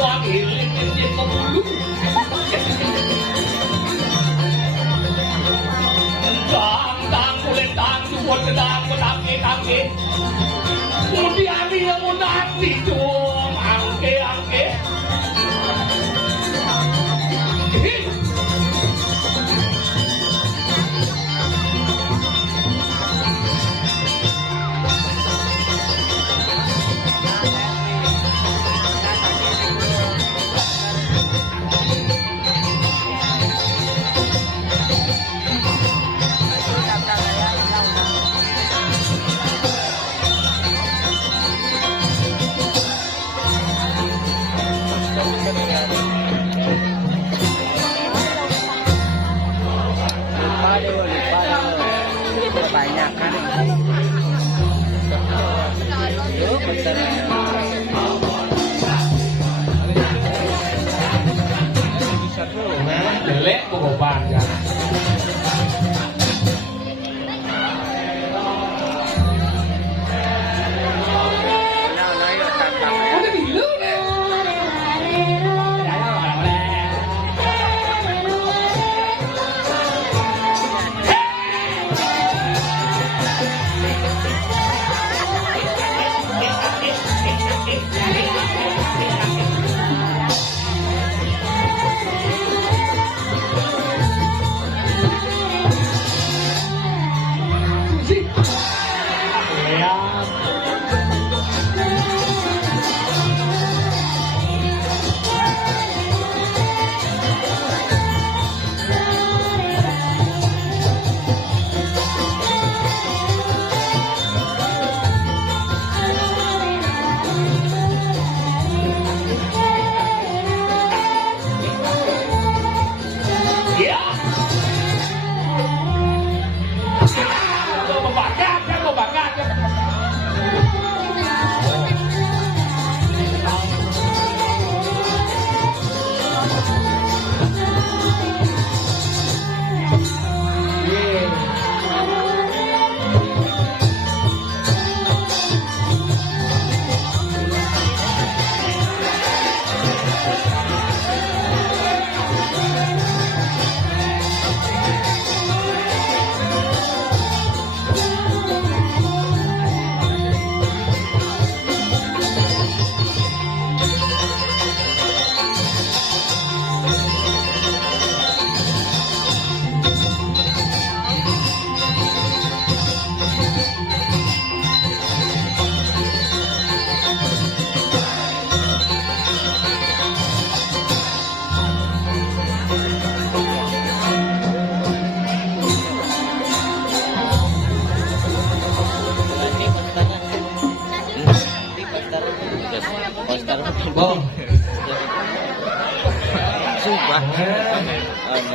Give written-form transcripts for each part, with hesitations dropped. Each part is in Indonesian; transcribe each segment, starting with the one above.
Iling ini pemulu. Tang kulit tang buat kedang tangi. Kemudian dia menang di cung angke. Banyak kan jelek beban ya.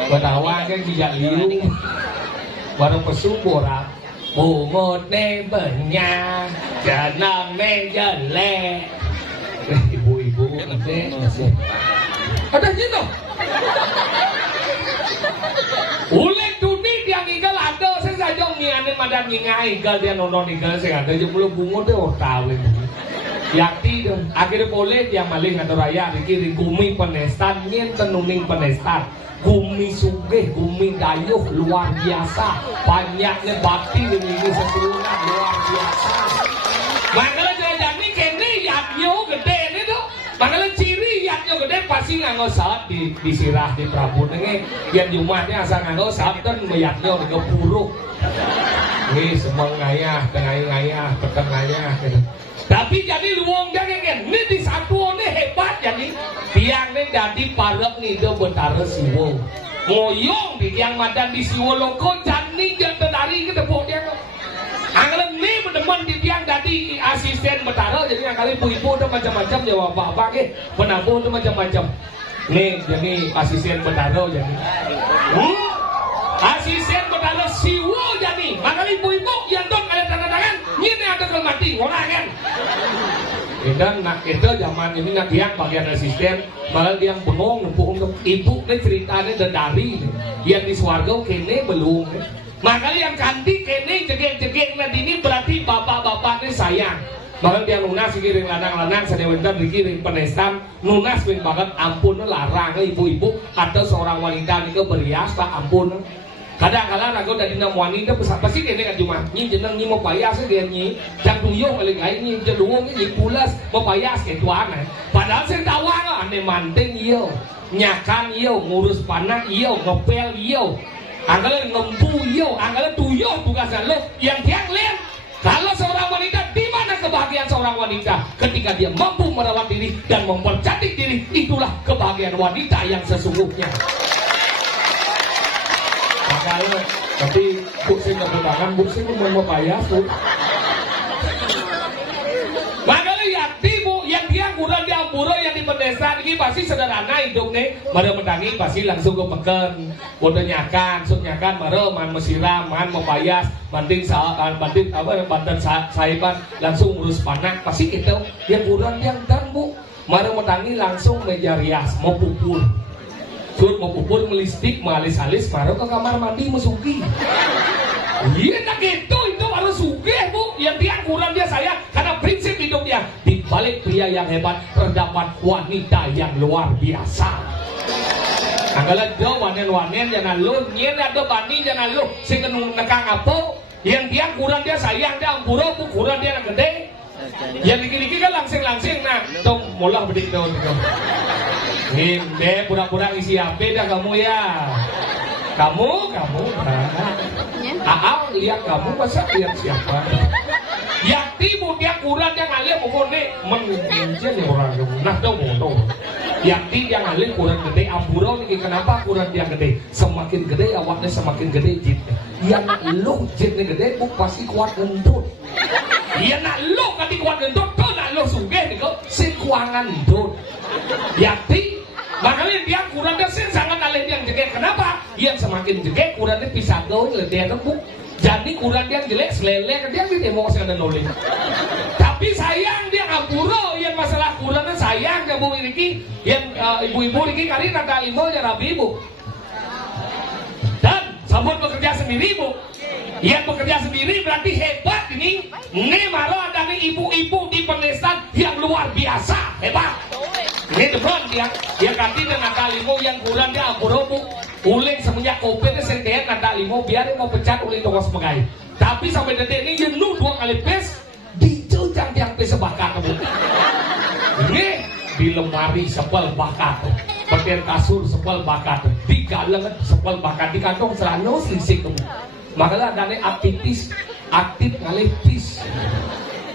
Betawa kan tidak liu bareng pesubura bungut ne banyak jangan ne jelek ibu-ibu ada gitu ulek dunia yang igal ada saya saja ngianin madan ngingai igal dia nonton igal saya ada je belum bungut deh tawin yakti dong akhirnya boleh dia malih atau raya dikiri gumi penestan nyen tenuning penestan Gumi sugih, gumi dayuh luar biasa. Banyaknya bakti dengan ini seturunan luar biasa. Makanya jadi kene yaknyo gede ini tuh. Makanya ciri yaknyo gede pasti nganggo saat disirah di Prabu nenge. Yang jumatnya asal nganggo saat dan meyaknyo di kepuruk. Ini semua ngayah, ngayah, peteng ngayah. Tapi jadi luang jangan kan, ini di satu ini hebat jadi tiang ini jadi parek nih do betara siwo, ngoyong di tiang madan di siwo loko jani jangan dari kita bawa dia. Angkali ini berteman di tiang jadi asisten betara jadi angkali ibu-ibu itu macam-macam jawab bapak ke penabuh itu macam-macam. Nih jadi asisten betara jadi, asisten betara siwo jadi, angkali ibu-ibu yang tuh kalian tanda tangan. Ini ada kelmati, orang kan? Dan nak itu zaman ini nak yang bagian asisten, malah dia bengong nempuk untuk ibu nih ceritanya dari yang di swarga kene belum. Makanya yang kanti kene jegek-jegek nah ini berarti bapak-bapak ini sayang. bahkan dia nunas kiring lanang-lanang sedewenten dikiring penestan nunas ping banget ampun larang ibu-ibu atau seorang wanita nika berias tak ampun kadang-kadang aku dari enam wanita pasti kene kan cuma nyi jeneng nyi mau payas dia nyi jang tuyung kali ngai nyi jeduung nyi pulas mau payas ke tuan padahal sing tawang ane manting iyo nyakan iyo ngurus panak iyo ngepel iyo anggalan ngembu iyo anggalan tuyung tugasnya lo yang tiang lihat. Kalau seorang wanita, di mana kebahagiaan seorang wanita? Ketika dia mampu merawat diri dan mempercantik diri, itulah kebahagiaan wanita yang sesungguhnya. Makanya, tapi buksing kebutangan, buksing mau payah tuh. Makanya ya, tibu yang dia kurang di Ampuro yang di pedesaan ini pasti sederhana hidupnya. Mare mendangi pasti langsung ke peken, udah nyakan, suk nyakan, mare man mesiram, man membayas. Banting saiban langsung urus panak pasti kita yang kurang yang dan bu mari mendangi langsung meja rias mau pupur sur mau pupur melistik malis-alis baru ke kamar mandi mesugi iya nak gitu itu baru sugih bu yang dia kurang dia saya karena prinsip hidup dia di balik pria yang hebat terdapat wanita yang luar biasa. Anggalan do wanen jangan lu nyen ada bani jangan lu sing nekang apa yang dia kurang dia sayang dia Ampuro kurang dia anak gede yang dikit-dikit kan langsing nah tong mulah bedik dong ini pura-pura isi HP dah kamu ya kamu Aal lihat kamu masa lihat siapa yakti bu dia kurang dia ngalir pokoknya menginjil ya orang nah dong yakti dia ngalir kurang gede Ampuro nih kenapa kurang dia gede semakin gede awaknya semakin gede jitnya ya nak lu jitnya gede bu pasti kuat gendut ya nak lu kati kuat gendut tuh nak lu sugih nih kok si kuangan gendut yakti makanya dia kurang dia sangat alih yang jelek kenapa yang semakin jelek kurangnya bisa gaul dia tembuk jadi kurang dia jelek selelek dia di demo ada nulis tapi sayang dia Ampuro yang masalah kurangnya sayang ya bu Riki yang ibu-ibu Riki kali nada limo ya rabi ibu dan sabun bekerja sendiri bu yang bekerja sendiri berarti hebat ini malah ada nih ibu-ibu di pedesaan yang luar biasa hebat ini depan dia ganti dengan nada limo yang kurang dia Ampuro bu uling semenjak kopi ini sendirian nada limo biar mau pecat uling toko sebagai tapi sampai detik ini jenuh 2 kali pes dijujang yang pes sebakat ini di lemari sepel bakat petir kasur sepel bakat di galeng sepel bakat di kantong selalu selisih kamu makanya ada nih aktif ngalipis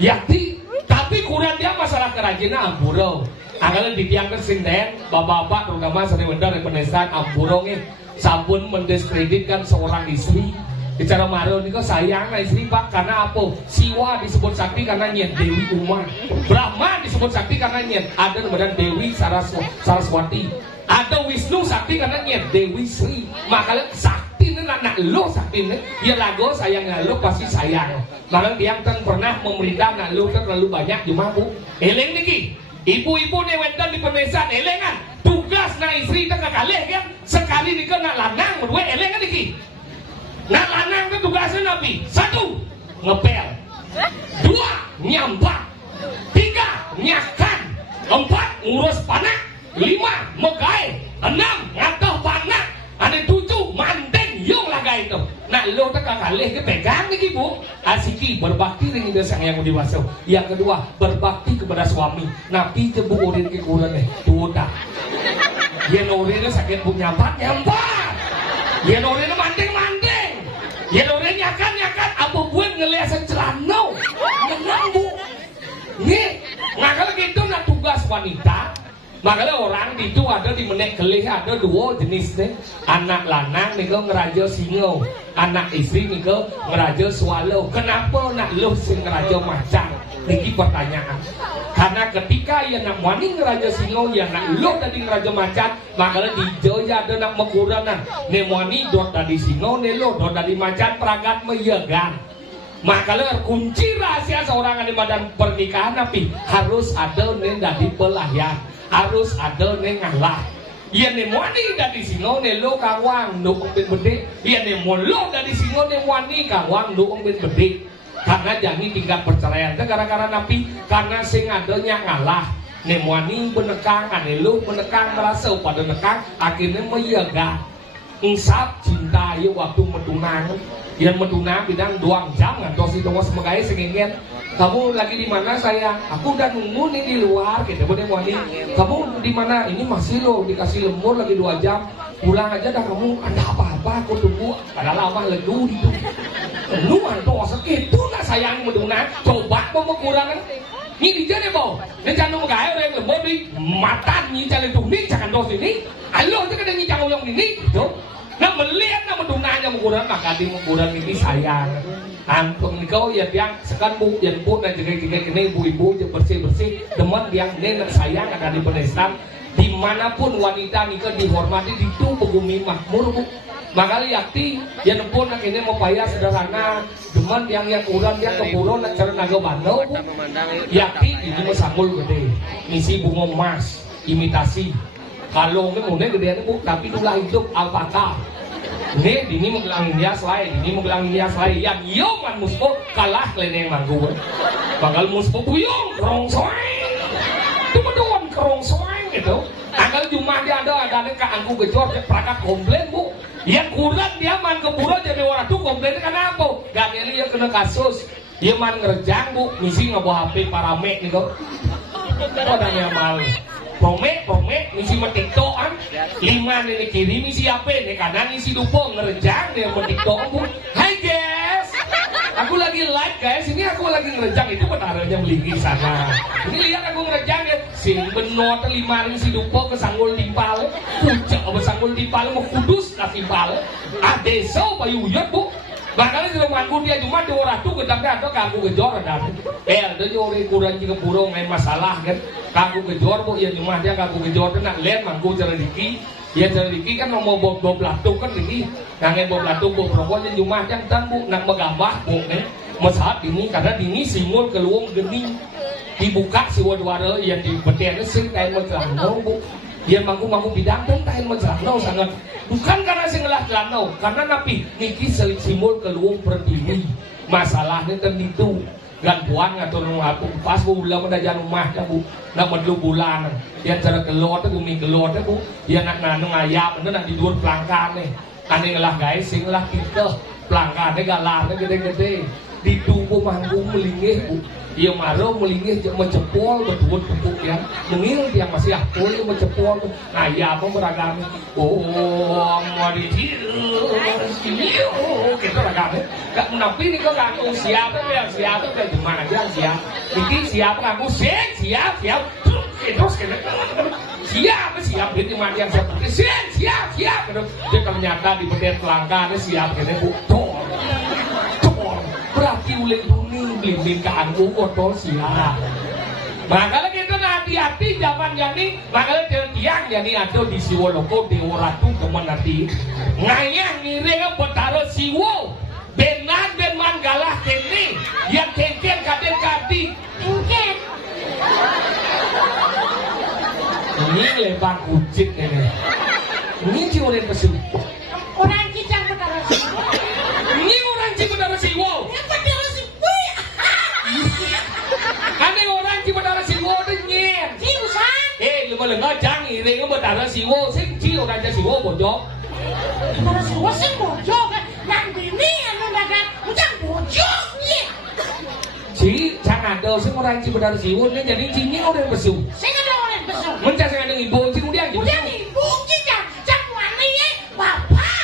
yakti tapi kurang dia masalah kerajinan Ampuro anggalan didiangkan sinden bapak-bapak terutama sering benar yang penesan Ampuro nih sampun mendiskreditkan seorang istri bicara Mario ini kok sayang istri pak karena apa Siwa disebut sakti karena nyet Dewi Uma Brahma disebut sakti karena nyet ada namanya Dewi Saraswati ada Wisnu sakti karena nyet Dewi Sri makanya sakti ini anak lo sakti ini ya lagu sayangnya lo pasti sayang makanya dia kan pernah memerintah anak lo kan terlalu banyak cuma bu eleng niki ibu-ibu newetan di pemesan elengan tugas na istri tengah kalih kan sekali nih nak lanang berdua eleng kan niki nak lanang kan tugasnya nabi 1 ngepel 2 nyampak 3 nyakan 4 ngurus panak 5 megai 6 ngatoh panak ada 7 manting yung lagay itu nak lo tengah kalih ke pegang nih bu asiki berbakti dengan sang yang dewasa yang kedua berbakti kepada suami nabi jebu urin ke kurang nih tuh dah ya urinnya sakit bu nyampak ya urinnya manting ya urinnya nyakan apa buat ngelihat celana menang bu nih nah kalau gitu nak tugas wanita makanya orang itu ada di menek kelih ada 2 jenis nih anak lanang nih ngeraja singo anak istri nih ngeraja swallow kenapa nak lo sing ngeraja macan niki pertanyaan karena ketika ya nak wani ngeraja singo ya nak lo tadi ngeraja macan makanya di joya ada nak mekuranan nih wani dot tadi singo nih lo dot tadi macan peragat meyegan makanya kunci rahasia seorang di badan pernikahan tapi harus ada nih dari pelayan harus ada nih ngalah iya nih wani dari singo nih lo kawang nuong bin bede iya nih molo dari singo nih wani kawang nuong bin bede karena jangan tingkat perceraian teh gara-gara napi karena sing adanya ngalah nemwani benekang ane lu benekang merasa pada nekang akhirnya meyaga insap cinta ya waktu medunang yang medunang bidang 2 jam ngantos itu was sebagai sengingen kamu lagi di mana saya aku udah nunggu nih di luar gitu boleh wani kamu di mana ini masih lo dikasih lembur lagi 2 jam pulang aja dah kamu ada apa-apa aku tunggu ada lama ledu itu lu antos itu lah sayang medunang coba mau mengurangan ini dia deh bau dan jangan menggaya orang lembur di mata ni jalan tuh jangan dos ini alo aja kadang ni jangan yang ini gitu nah melihat nama dunanya mengurangan maka di mengurangan ini sayang antum kau ya yang sekan bu yang bu dan juga kene ibu-ibu yang bersih-bersih teman yang nenek sayang ada di pedesaan dimanapun wanita nikah dihormati itu bumi makmur bu maka yakti yang pun akhirnya mau payah sederhana teman yang urang yang keburu nak cara naga bandau bu yakti ini mau sanggul gede misi bunga emas imitasi kalau ini mulai gede bu tapi itulah hidup alpaka ini menggelang India selai ini menggelang India selai yang yoman muspo kalah kalian yang manggu bakal muspo buyung kerongsoy itu bedoan kerongsoy gitu tanggal Jumat dia ada ke angku gejor perangkat komplain bu yang kurang dia man keburu jadi orang tuh komplain karena apa gak ini ya kena kasus dia man ngerjang bu misi ngebawa HP parame nih kok ada yang malu Prome, misi metiktok kan 5 ini kiri misi apa ini kanan misi dupong ngerejang dia metiktok bu hai guys aku lagi live guys ini aku lagi ngerejang itu betaranya melingkir sana ini lihat aku ngerejang ya sing benot 5 misi dupong kesanggul timpal pucak kesanggul timpal mau kudus kasih timpal adeso bayu uyut bu bakal kalau nganggur dia cuma 200 ketemu atau kamu gejor dan ada nyori kurang jika burung main masalah kan kamu gejor bu ya cuma dia kamu gejor nak lihat mangku cara diki ya cara diki kan mau bob latuk kan diki nangen bob latuk bob rokoknya cuma yang bu nak megabah bu kan masalah ini karena ini simul keluang geni dibuka si wadwara yang di beten sing kain mencelanau bu dia mangku bidang dan kain mencelanau sangat bukan karena sing ngelah celanau karena napi niki simbol keluang berdiri masalahnya ternitu gantuan atau apa pas bu ulang mendajan rumah dah bu nak medlu bulan dia cara kelot tu bumi kelot tu dia nak nanung ayam itu nak tidur pelangkan nih ane ngelah guys sing ngelah kita pelangkan nih galar gede-gede di tubuh manggung melingih bu dia maru melingih mencepol betul pupuk ya mengil dia masih akul mencepol nah ya apa beragam oh mari tiru gitu beragam gak menapi nih kok kamu siapa kayak gimana aja siap ini siapa kamu siap terus siap ini mati yang seperti siap gitu dia ternyata di beden pelanggan siap gitu bu berarti uling dunia blimbing ke angku kotor siap makanya kita hati-hati zaman yani makanya tiang yani ada di Siwoloko Dewa Ratu teman nanti ngayang ngiring betara siwo benan ben manggalah kene yang kengken kaden kadi kengken ini lebar kucing ini ciurin pesu orang kicang betara siwo ini orang Cibetara Siwo ane orang Cibetara Siwo itu nyen lu boleh ngajang ini Betara Siwo sing ci orang Siwo bojok Betara Siwo sing bojok yang ini anu dagang ucang bojok nyen ci jangan ada sing orang Cibetara Siwo ini jadi cinya orang besu sing ada orang besu mencah sing ada ibu cing udah ibu cing wani bapak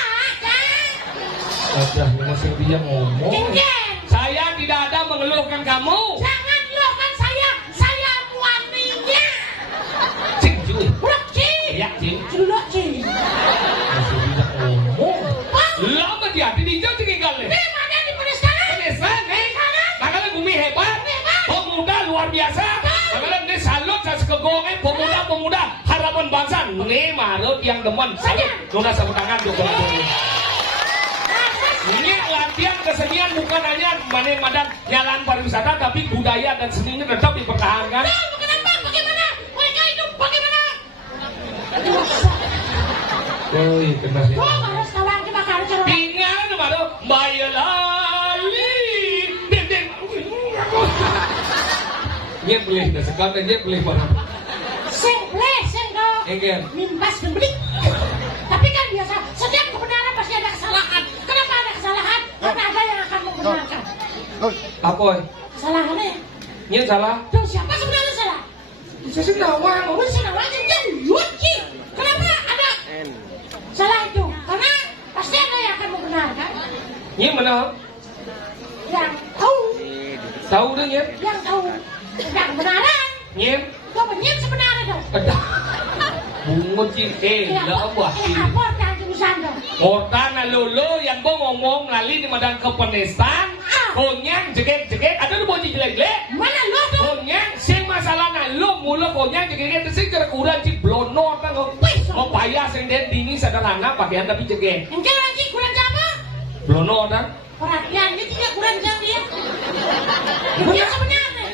Adah, masih dia ngomong. Saya tidak ada mengeluhkan kamu. Jangan mengeluhkan saya waninya. Cing, cuy. Bulak, cing. Ya, cing. Culak, cing. Masih dia ngomong. Lama dia, di jauh cing ikan nih. Di mana di Pedesaan? Pedesaan, nih. Makanya bumi hebat. Pemuda luar biasa. Makanya ini salut, saya sekegongnya. Pemuda, harapan bangsa. Nih, marut yang demen. Salut. Nuna sapu tangan, dua ini latihan kesenian bukan hanya madan jalan pariwisata tapi budaya dan seninya tetap dipertahankan. Bagaimana? Mereka hidup bagaimana? Oh iya kena sih. Oh harus kawan kita harus tinggal baru bayalali. Nyet beli, dah sekarang dah nyet beli barang. Sing dong. Engger. Mimbas gemblik. Tapi kan biasa, setiap kebenaran pasti ada kesalahan. Kenapa ada kesalahan? Karena ada yang akan membenarkan. Apa? Kesalahannya. Nyet salah. Tuh siapa sebenarnya salah? Saya sih nawang. Oh, si nawangnya jeliut sih. Kenapa ada salah itu? Karena pasti ada yang akan membenarkan. Nyet mana? Yang tahu. Tahu deh nyet. Yang tahu. Yang kebenaran. Nyet. Kau menyet sebenarnya dong. Bungut sih, lah buah. Apa yang tulisan dong? Kota na lolo yang gua ngomong lali di madang kepedesan. Konyang jegek, ada lu boji jelek-jelek. Mana lo tuh? Konyang, sing masalah na lo mula konyang jegek itu sing cara kurang sih blono kan lo. Mau payah sing den dini sederhana pakaian tapi jegek. Enggak lagi kurang apa? Blono kan? Perhatian dia tidak kurang jam dia. Begitu sebenarnya.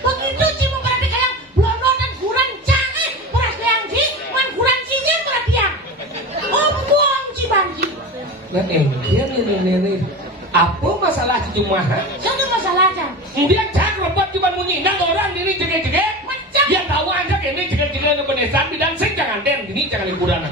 Begitu sih memperhatikan yang blono dan kurang jangan perhatian sih, man kurang sihnya perhatian. Oh buang sih banji. Nah ini. Apa masalah cuma? Satu masalah aja. Dia cak lebat cuma menghina orang ini jegek-jegek. Yang tahu aja ini jegek-jegek ke pedesan bidang sing jangan den ini jangan liburan.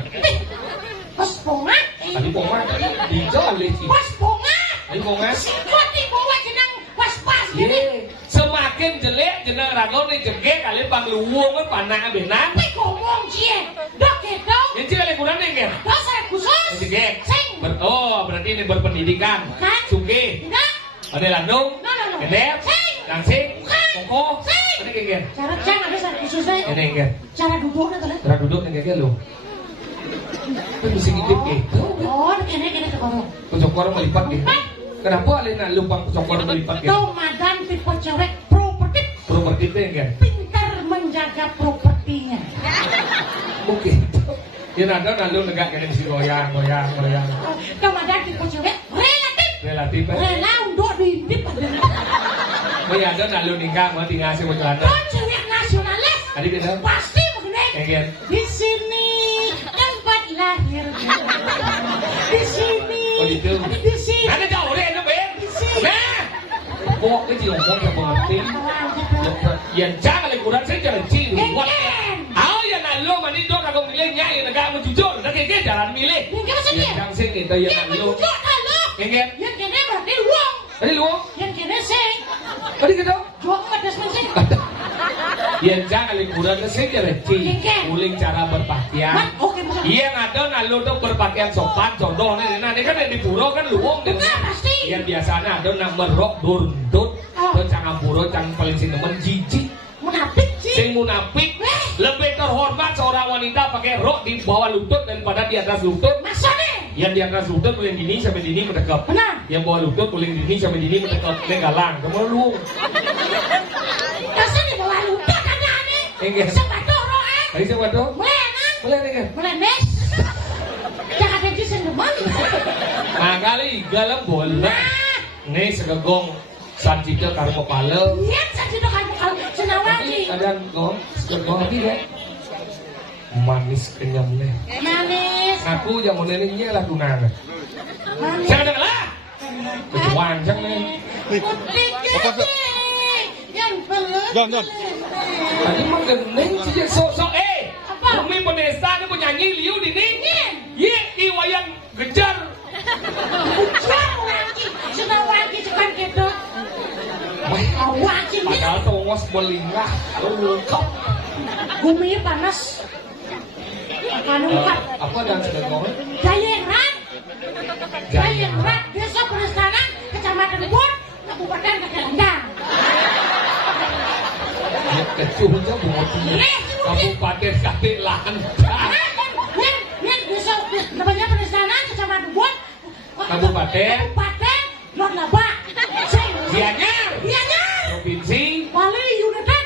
Pas pongat. Tadi pongat dijual sih. Pas pongat. Tadi pongat. Kok di bawah jenang pas-pas gini. Semakin jelek jenang rago nih jegek kali bang luwung kan panah benar. Tapi ngomong sih. Dok itu. Ini cila liburan nih kan? Dosa khusus. Jegek. Sing. Berarti ini berpendidikan. Kan? Sugi. Enggak. Ada landung. No. Kedep. Sing. Langsing. Bukan. Koko. Sing. Ini kayak Cara jangan ada syarat khususnya. ini kayak. Cara duduknya tuh. Cara duduk nih kayak lo. Itu bisa ngintip gitu. Oh, kene ke kono. Kocokor melipat gitu. Kenapa Alina lupa kocokor melipat gitu? Tuh madan tipe cewek properti. Properti itu kan? Pintar menjaga propertinya. Oke. Dia nada negak kayak si goyang. Tuh madan tipe cewek Relatif. rela untuk diintip. May ada nikah mau tinggal si bocah. Tuh cewek nasionalis. Tadi kita. Pasti maksudnya. Kayak Di sini tempat lahirnya. Di sini. Oh gitu. Di sini. Ada jauh deh itu Ben. Di sini. Nah. Kok cái gì ngomong yang mengerti? Yang jangan liburan saya jalan cilu. Aku yang lalu mandi dong aku milih nyai negara menjujur. Dah kayak jalan milih. Yang maksudnya? Yang jangan kita yang lalu. Yang yang kene berarti luang. Tadi luang. Yang kene sing. Tadi kita. Jual ada sing. Yang jangan liburan saya jalan cilu. Uling cara berpakaian. Oke maksudnya. Yang ada lalu tuh berpakaian sopan contoh nih. Nah ini kan yang di pura kan luang. Pasti. Yang biasanya ada nama rok durundut. Terus jangan pura jangan paling sinemen jijik. Munafik sih. Sing munafik lebih terhormat seorang wanita pakai rok di bawah lutut daripada di atas lutut. Maksudnya? Yang di atas lutut paling dini sampai dini mendekap. Benar. Yang bawah lutut paling dini sampai dini mendekap. Ini galang. Kamu lu. Masa di bawah lutut ada nih? Enggak. Sepadoh roh Tadi siapa tuh? Melenan. Boleh nih kan? Melenes. Jangan ada jisen deman. Nah kali galang boleh. Nih segegong sanjika karo kepala. Lihat saja dong kalau senawati. Ada gong segegong lagi ya. Manis kenyam nih. Manis. Aku yang mau neneknya lah tunangan. Manis. Jangan dengar lah. Kecuancang nih. Putih gede. Yang pelut. John. Tadi mah geneng sih sok-sok Apa? Bumi Pedesta ini penyanyi liu di ini. Ye, iwayang gejar. Ujar lagi. Senawati cekan gitu. Awaki ini. Padahal tongos belingah. Lengkap. Bumi panas. Kanukat. Apa dan segala Jayenrat. Jayenrat. Desa Perestanan. Kecamatan Bun. Kabupaten Tegalendang. Kecuhnya bumoti. Kabupaten Katilan. Yang desa namanya Perestanan. Kecamatan Bun. Kabupaten Lor Labak. Gianyar. Provinsi Wali Yunetan.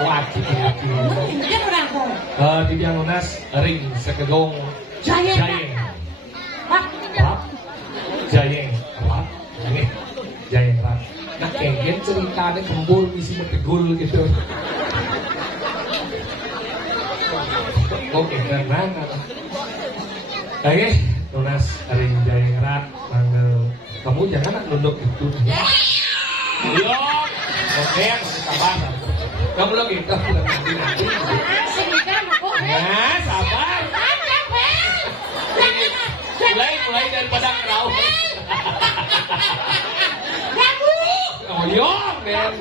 Wajib. Ini orang kok. Di Biang Lunas ring segegong Jayeng. Pak. Jayeng Rat. Ini Jayeng Rat. Nah kayaknya ceritanya kembur isi metegul gitu. Oke karena oke Lunas ring Jayeng Rat. Kamu jangan nunduk itu. Yo, Oke, sabar. Kamu lagi itu nanti. Nah, sabar. Mulai daripada kerau. Oh iya, men.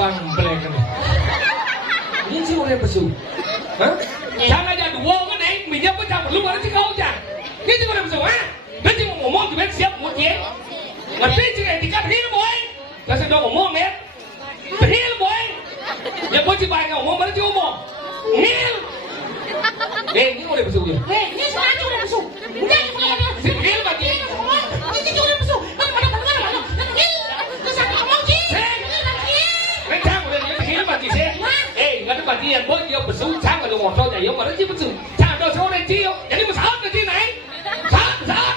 bang belekan. Ini sih udah pesu. Hah? Jangan aja dua cái này mình nhớ với chồng lúc đó chứ không chả. Cái gì udah pesu, hah? Cái gì mau ngomong thì siap một chuyện. Mà cái gì này thì cắt hết rồi. Là sẽ đâu ngomong nè. Hết rồi. Ya bos bài ngomong mana sih ngomong? Ngil. Ini udah pesu ya. Ini semuanya udah pesu. Udah Si ngil bagi. Ini udah pesu. Mana mana. Ngil. Terus aku ngomong sih. Cái thang của mình ngil bagi sih. Nggak ada bagian bos dia pesu thang ada motor ya, mana sih pesu? Thang ada số này chiêu. Jadi masalah di sini. Saat.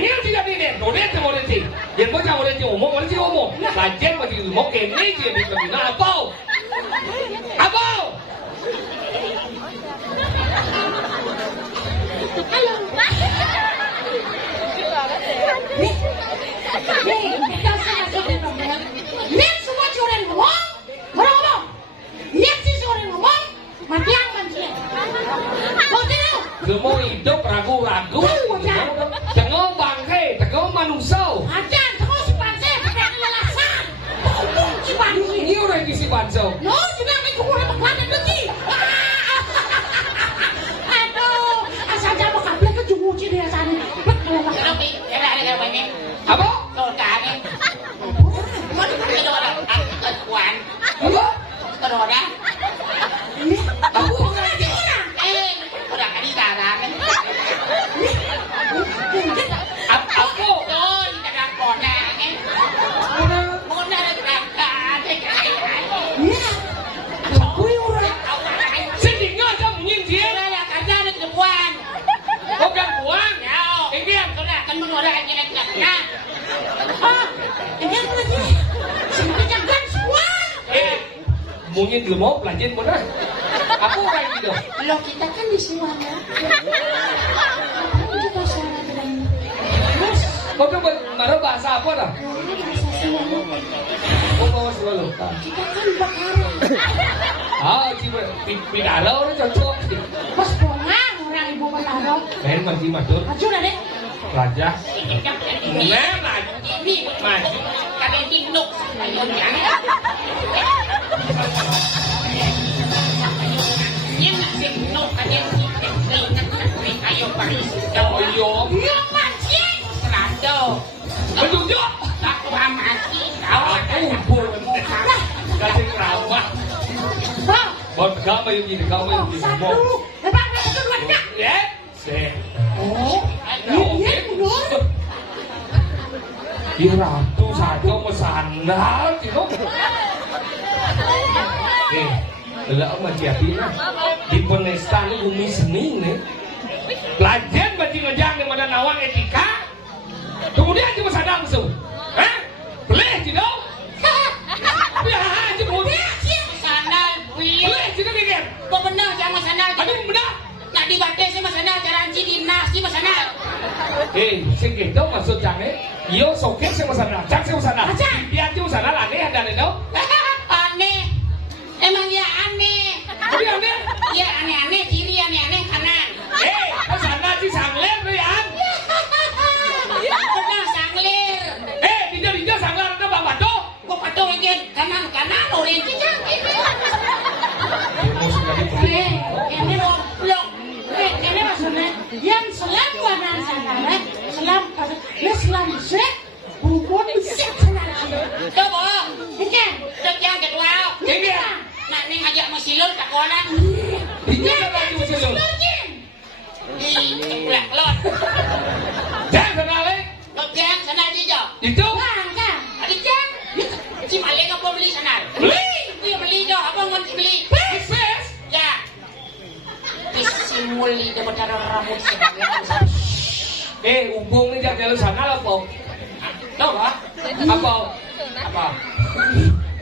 Ngil tidak di sini. Dodet mau di sini. Dia bos mau di sini ngomong mana sih ngomong? Lajen masih mau kene sih di sini. Nah, apa? Apa? Lihat semua orang ngomong, lihat sih orang ngomong, mati yang manusia. seumur hidup ragu-ragu. Tengok bangke, tengok manusia. Ajan, tengok si Panse pakai kelelasan. Ngomong si Panse. Ini orang di si Banso. No, juga ini kurang berkelana lagi. Aduh, asal jamu kabel ke jumuci dia sana. Betul lah. Ada banyak. Apa? Tolkane. Mana ada orang kuan. Apa? Keroda. Aku Udah kali dalam. Aku. Tuh, di dalam kona kan. Mona ada Iya. Aku orang. Sedih nggak kamu nyindir? Saya kerja di depan. Bukan buang. Ini yang sudah akan mengeluarkan aja. Ah, ini apa lagi? Sampai jangan semua. Mungkin belum mau pelajaran mana? Aku kayak gitu. Loh, kita kan di Siwana. Apa kita salah dengan terus Kau tuh marah bahasa apa dah? bahasa Siwana? Kau bawa selalu. Kita kan Bakara. Ah, cuma pidalau ni cocok. Mas Bongang orang ibu Bataro. Main masih matur. Maju dah deh. Raja. Ini maju. Maju. kami tinduk ayo jangan. Ini tinduk aja ayo Paris. Oh yo. Iya mancing. Serado. Menunjuk. Aku amati kau Aku pun. Kasih kerawat. Bang. Bon, kau yang gini, kau yang gini. Satu. Bang, itu banyak. Ya. Se. Oh. Iya, benar. Di ratu saja mesandal, cino. Lah sama Jatina di penesta ni bumi seni ni. Pelajar bagi ngejang ni mana nawang etika. Kemudian cuma sadar langsung. Boleh cino? Ya, cuma sandal wih. boleh cino mikir. Kau benar sama sandal. Aduh benar. Nak dibatas sama sandal jaranci dinas sama sandal. Sikit tu maksud jangan. Yo soket sama sandal, cak sama sandal. Biar cuma sandal aneh ada ni tau. Aneh. Emang ya aneh. Tapi aneh. Ya aneh-aneh kiri aneh-aneh kanan. Sandal si sangler tu ya. Pernah sanglir. Dijal sangler ada bapak tu. Kau patung lagi kanan orang cicak. Ini blok. Ini maksudnya yang selam badan sana, selam ya selam sih, perempuan sih sana. Tuh boh. Ikan, Tuh yang kedua. ikan. Nak ni ngajak mesilur tak kawan. Dijal lagi macam tu. Pulang lot. Jangan sandal eh. Lot jang sana aja. Itu. Bangka. Ada jang. Si Malek apa beli sana? Beli. Aku yang beli dah. Abang mau beli. Sukses. Ya. Disimuli dia berdarah rambut sebagai Umpung ni jangan jalan sana lah pom. tahu tak? Apa? Apa?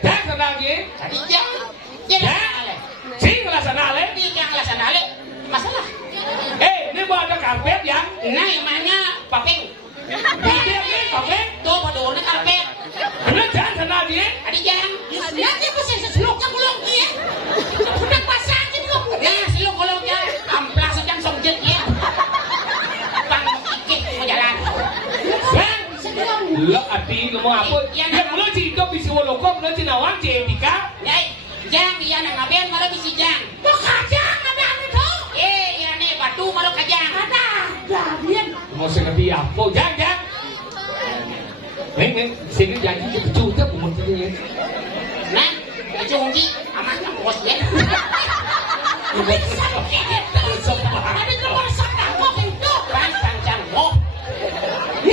Jangan sandal ni. Tadi jang. Jangan ale. Sing lah sandal eh. Ini jangan lah sana ale. Masalah. Ni buat ada karpet yang. Nah yang mana papeng? Dia ni karpet. Tuh pada nak karpet. Benar jangan sandal ni. Ada jang. Lihat dia pasang seselok yang belum dia. Sudah pasang je dia. Nah selok kalau jang. Amplas sedang somjet ya. Bang ikit mau jalan. Lo hati lo mau apa? Yang lo cik itu bisa wolokom lo cik nawang cik etika. Jang iya nak ngaben malah bisi jang. Mau kajang ada itu. Iya nih batu malah kajang. Ada. Jadian. Mau sengaja apa? Jangan. Neng, sini janji kita cuci pun mungkin ni. Nah, itu kunci aman tak bos ya. Ada keluar sana kok itu. Panjang oh.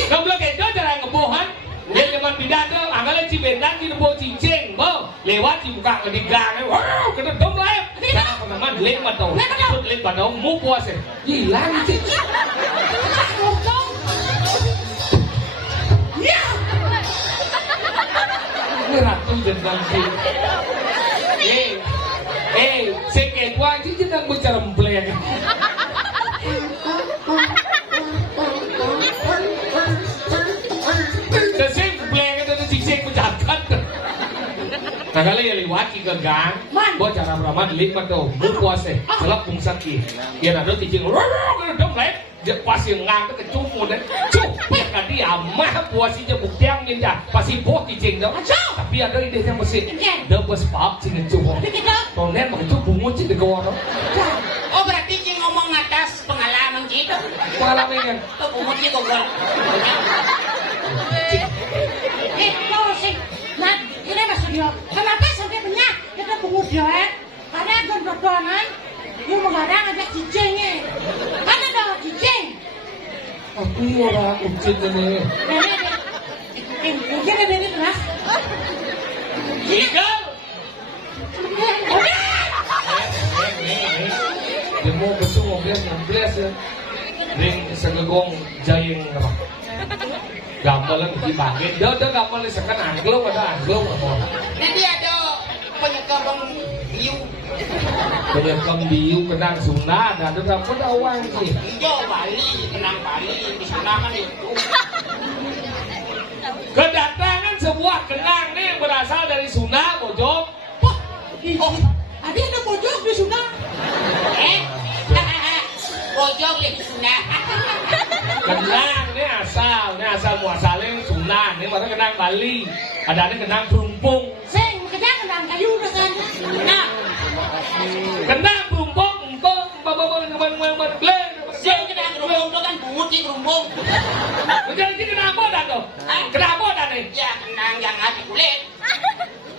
Kau bilang itu jangan ngebohan. Dia zaman pindah tu, anggalan Cibendan di nebo cincin, bo. Lewat di buka di gang, wow, kena dom lah. Jangan pernah lek matau, lek matau, mu puas. Hilang cincin. Ya. Ni ratu jenang si. Sekek wajib jenang bercerempleng. Kesing pleng itu cincin berjakat. Nah kali ya lewat ke gang. Mas Bo cara beraman lima tuh, berpuasa, selap bung sakit. Ya ada ticing, dong lek, dia pasti ngang ke cumur deh, ya kan dia mah puasi je buktiang ninja, pasti bo ticing dong. Tapi ada ide yang mesti, dia bos pap cing cumur. Tonen mah itu bungut cing degawar. Oh berarti cing ngomong atas pengalaman gitu. Pengalaman kan? Tuh umurnya kok gua. Kau sih, nah ini Mas Suryo, kenapa sampai banyak kita bungut dia? Karena gondodonan, dia mengadang ada cicingnya. Kan ada cicing. Aku orang ucit ini. Mungkin ada ini keras. Igal. Dia mau besok mobil 16 ya. Ring segegong jayeng apa? Gamelan dibangkit. Dah gamelan sekan anglo ada anglo apa? Nanti ada penyekabang hiu. Penyekam biu kenang sunah ada apa awang sih? Hijau Bali, kenang Bali, di sana kan itu. Kedatangan sebuah kenang nih yang berasal dari Sunda, Bojong. Oh, Ada pojok di sana. Bojong ya di sana. Kenang nih asal muasalnya Sunda. Nih mana kenang Bali. Ada kenang Perumpung. Sing, kerja kenang kayu kan. Nah, Kenang Perumpung, empung, Sing kenang rumpung itu kan bungut sih rumpung. Jadi kenapa dah tuh? Kenapa dah nih? Ya kenang yang hati kulit.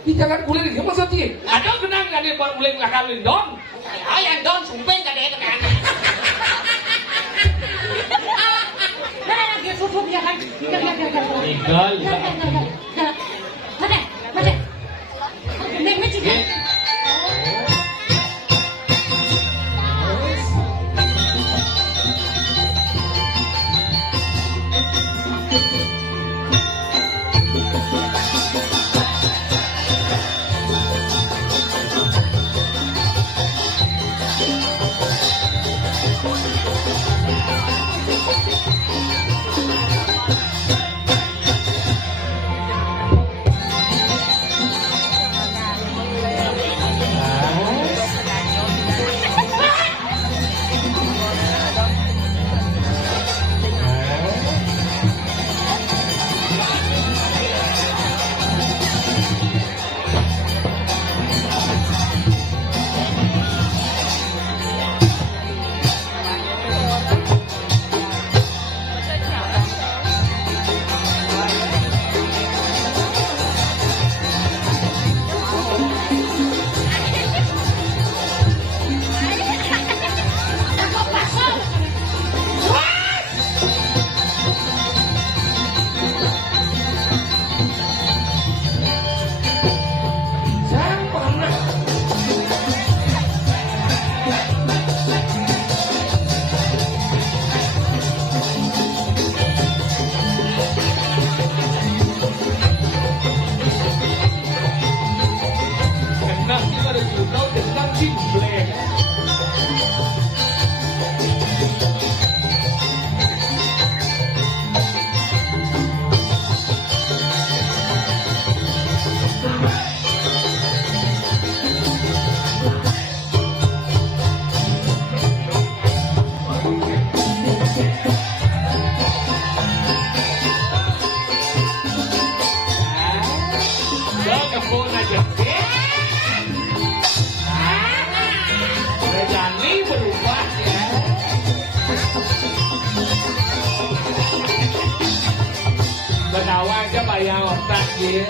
Di jangan kulit ini maksud sih. Ada kenang yang dia mulai ngelakan lindon. Yang don sumpeng kan dia kenang. nah lagi susup ya kan. Igal. Mana? Ini juga. yang otak dia.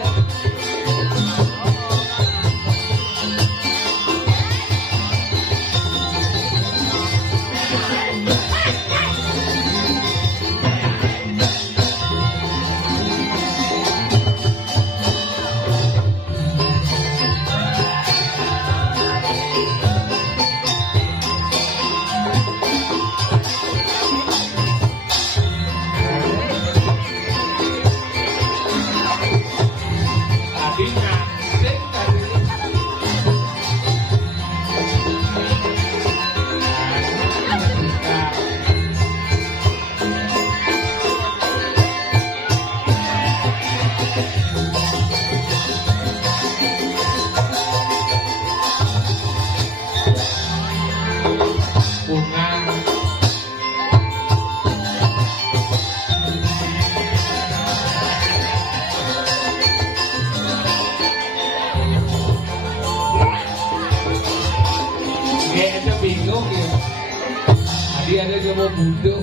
ada dia mau bunuh.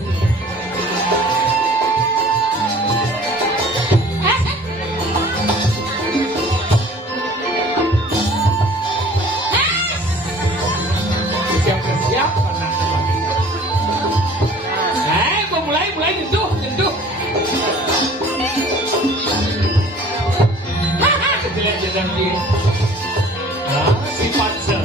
Siap-siap anak lagi. Mau mulai nyentuh. Lihat jalan dia. Si Panzer.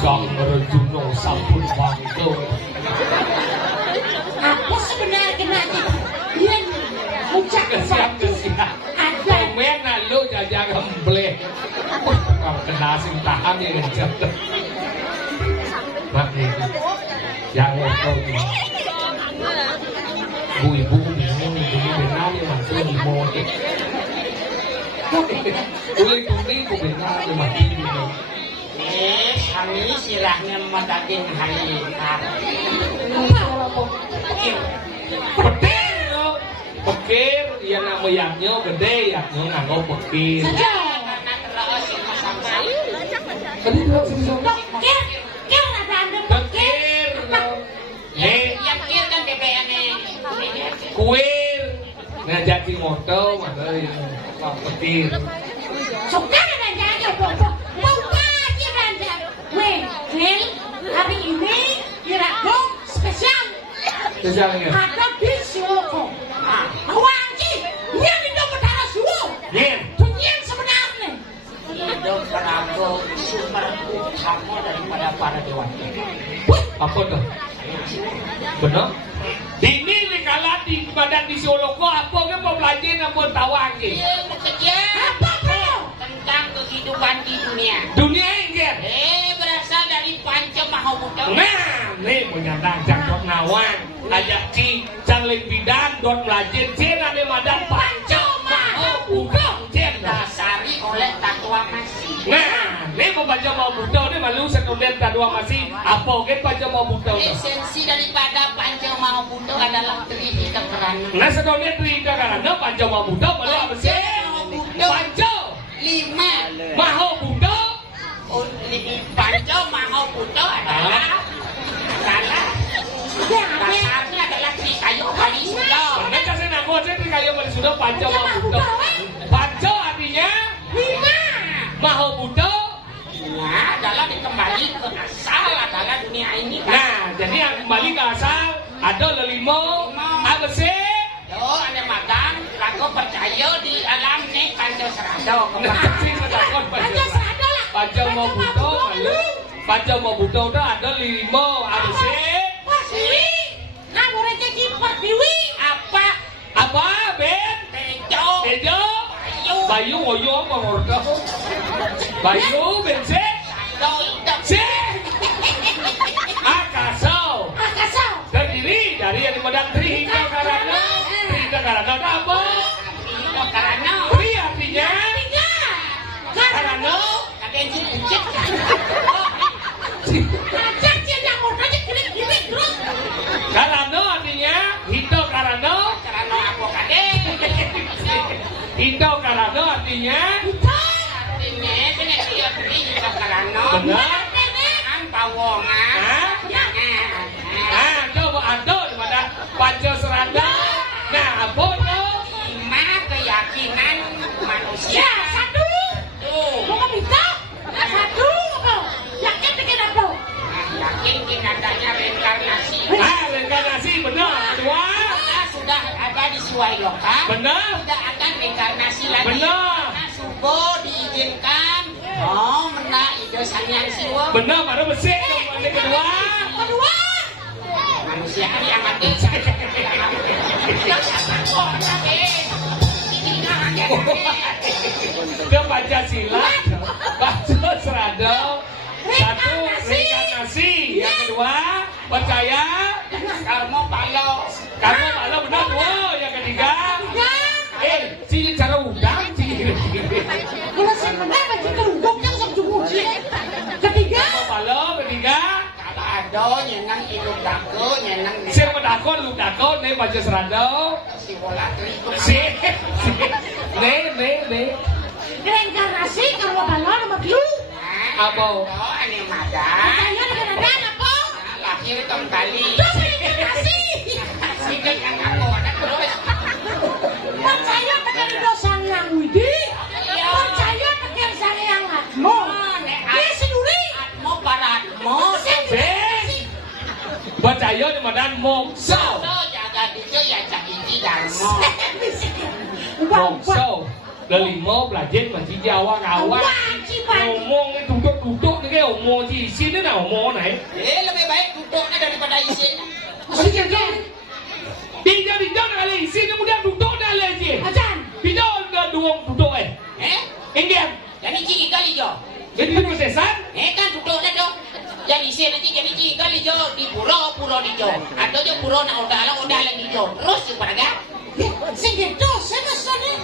Sang Arjuna sampun pangko. Apa sebenarnya nanti? Dia ucap Kesiap. ada Komen lu jaja gembleh. Kalau kena sing tahan ya ngejak. Mak nih. Yang ngotong. Bu-ibu bingung ini benar ya masuk di mode. Boleh kuning ku benar ya mati gitu. Kami silahnya madakin hari Petir no. Pekir ya nama yaknya gede yaknya nganggo pekir. karena terlalu sing sampai Tadi bilang sini sama. Kir ada anda Pekir no. yang kir kan BBM-nya Kuir. Nah jadi moto mana Pak Petir. suka ada jaga bobo buka aja anda weh hari ini kira-kira spesial Spesialnya. ada bisoko awangi dia hidup berdarah suhu Yen. dunia sebenarnya hidup Prabu super utama daripada para dewa. Apa tuh? Benar? Ini kala di badan di Solo kok apa ke pembelajaran apa tawangi? Dia bekerja apa bro tentang kehidupan di dunia. Dunia ini. Berasal dari Panca Mahabhuta. Nah, nih punya dajak dot nawang, ajak ci, cangling bidan dot melajin cina nih madan panco mau buka cina. Dasari oleh Tatua Masih. Nah, nih pembaca mau buka nih malu sekunder tadua masih apa ke panco mau buka? Esensi daripada Panca Mahabhuta adalah Trihita Karana. Nah, sekunder cerita karena panco mau buka malu apa sih? Panco mau buka. Panca Mahabhuta adalah dasarnya adalah Trikayo Kali Suda. Nah, kasih nama saya kayak malu sudah panco mau buka. Panco artinya mau buka. Nah, adalah dikembali ke asal adalah dunia ini. Nah, jadi yang kembali ke asal ada lelimo, apa sih? Oh, ada madang, laku percaya di alam nih Panca Serado. Panca mau buto, panca mau buto udah ada limo, apa sih? kamu receh cipot Dewi Apa, Ben? Tejo, Tejo? Bayu, Woyo, apa ngordo? Bayu, bensin? Sih! Akasau. Terdiri dari yang dimodal Trihita Karana. Trihita Karana ada apa? karena Tri artinya Karana. kadang cicit. Karana artinya Hito Karana. Karena aku kadang. Hito Karana artinya Ini benar dia beri juga karena. benar. Pawongan. Hah? Jangan. Nah, coba ado di mana Panca Serada. Nah, apa tuh? Lima keyakinan manusia. Ya, satu. Tuh. Mau bisa? Satu. Yakin bikin apa? Yakin adanya reinkarnasi. Ah, reinkarnasi benar. Kedua, Kita sudah ada di Suwai Loka. benar. Tidak akan reinkarnasi lagi. Benar. Karena Subo diizinkan. Oh, mena ide sanian siwa. Benar, mana bersih dong. Ini kedua. Kedua. manusia yang ada yang kok tapi Ke Pancasila, baca serado, satu reinkarnasi, yang kedua percaya, karma palo kamu malah benar dua, yang ketiga, sih cara udang sih. Kalau saya benar macam kerudung yang sok jumuji. Ketiga, Kamu malah ketiga, kalau ada nyenang hidup daku nyenang siapa dakon lu dakon, nih baca serado, si bola itu si, nih. reinkarnasi kalau balon nomor biru. Apa? Ane mada Saya dengan apa? lahir kembali Terus reinkarnasi. sehingga yang aku ada terus Percaya tekan dosa yang widi. Percaya tekan sang yang atmo. Dia sendiri. atmo paratmo Percaya di madan mongso, so jaga itu ya cakiti darmo mongso. Kelima belajar macam Jawa kawan. Ngomong duduk ni kan ngomong di sini nak ngomong ni. lebih baik duduknya daripada isinya Bijak nak lagi sini kemudian duduk dah lagi. Ajan. Bijak dah duduk Indian. jadi ciri kali jo Jadi prosesan. kan duduknya jo jadi isi nanti jadi ciri kali jo di pura di jo atau jo pura nak udah di jo terus yang pada Segitu semestanya.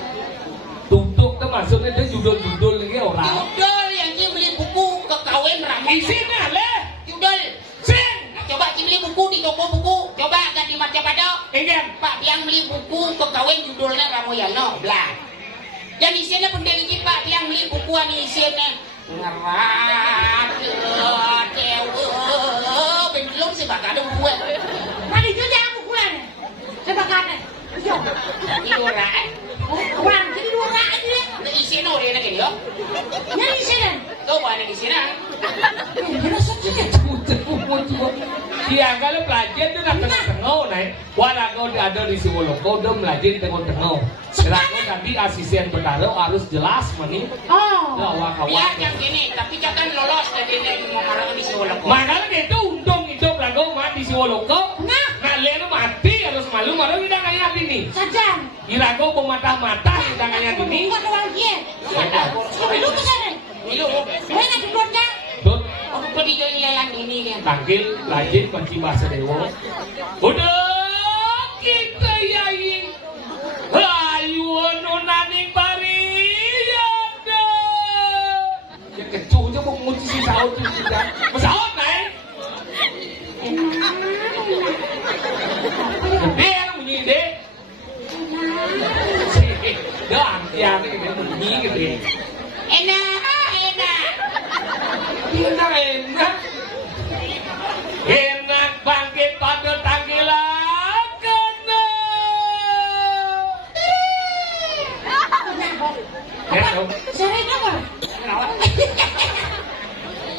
Duduk tu maksudnya dia judul-judul lagi orang. judul yang Cik beli buku kekawin ramu Isinya leh. judul Sing. coba Cik beli buku di toko buku coba ganti macam pada Indian. Pak yang beli buku kekawin judulnya Ramoyano belah dan isinya penting Cik Pak yang beli buku ini isinya ngerat belum sih bakal ada buku Tadi juga aku kurang. Sebakatnya. Yo. iuran Kurang jadi dua orang dia. isinya udah enak ya Yang di sini. tuh banyak isinya Berasa dia. Dia kalau belajar tu nak tengah-tengah naik. Walau kau ada di Siwolo, kau dah belajar tengah-tengah. Kerana tadi asisten bertaruh harus jelas mani. Oh. Kawan biar kawan. yang gini tapi jangan lolos jadi yang mau marah di sekolah Makanya itu untung itu belagu mati di Siwolo kau. Nah. Nak lelu mati harus malu malu kita kayak gini. Sajan. Irago pematah-matah kita kayak gini. Bukan orang dia. Sebelum ke sana. Milu Mana duduknya? Tut aku pergi join lelang ini kan panggil lajin panci bahasa dewa. Udah kita yai. Ayu nonaning bariyada. Ya kecuh je mau nguci si saut tu kita. Masaut naik. Gede kan bunyi gede. Dah yang ni bunyi gede. enak Enak. Enak bangkit pada tanggilan kena. Enak. Sering apa?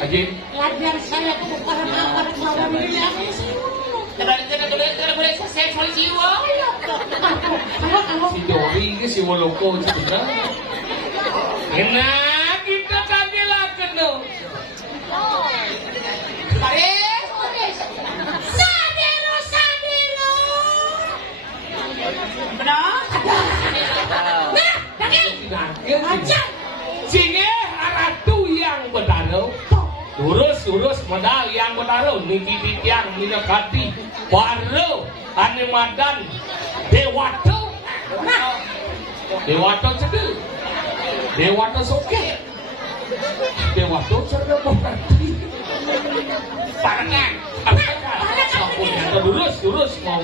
Ajin. Lajar saya itu bukan apa-apa malam ini aku sih. tidak boleh saya polisi wah Kalau Si Dori ke si Woloko sebenarnya. Enak kita tanggilan kena. Sadero. benar Nah, panggil. Macam. Singe ratu yang bertaruh. Urus modal yang bertaruh. Niki titiang minakati. Baru animadan dewato. Dewato cedel. Dewato soke. Dewato cedel berarti. barengan Aku yang terurus mau.